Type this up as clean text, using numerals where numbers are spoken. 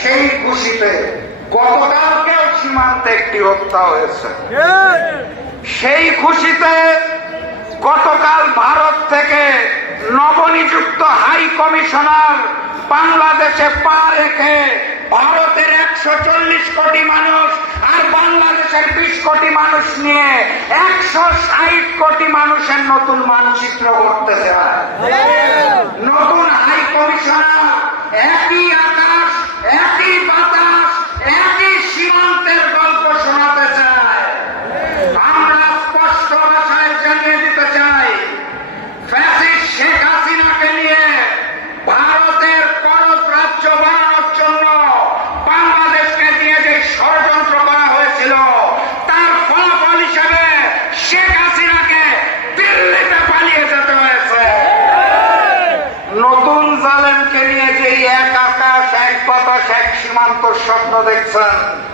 সেই খুশিতে গতকালকেও সীমান্তে একটি হত্যা হয়েছে। সেই খুশিতে গতকাল ভারত থেকে নবনিযুক্ত হাই কমিশনার বাংলাদেশে পা রেখে ভারতের 140 কোটি মানুষ আর বাংলাদেশের 20 কোটি মানুষ নিয়ে 160 কোটি মানুষের নতুন মানচিত্র করতে চায়। নতুন হাই কমিশনার একই আকাশ, একই বাতাস, একই সীমান্তের গল্প শোনাতে চায়। আমরা স্পষ্ট ভাষায় জানিয়ে দিতে চাই, ফ্যাসিস্ট শেখ হাসিনাকে নিয়ে ভারতের করজ রাজ্য বানানোর জন্য বাংলাদেশকে দিয়ে যে ষড়যন্ত্র করা হয়েছিল, তার ফলাফল হিসেবে শেখ হাসিনাকে দিল্লিতে পালিয়ে যেতে হয়েছে। নতুন জালেমকে নিয়ে যে এক আকাশ, এক বাতাস, এক সীমান্ত স্বপ্ন দেখছেন,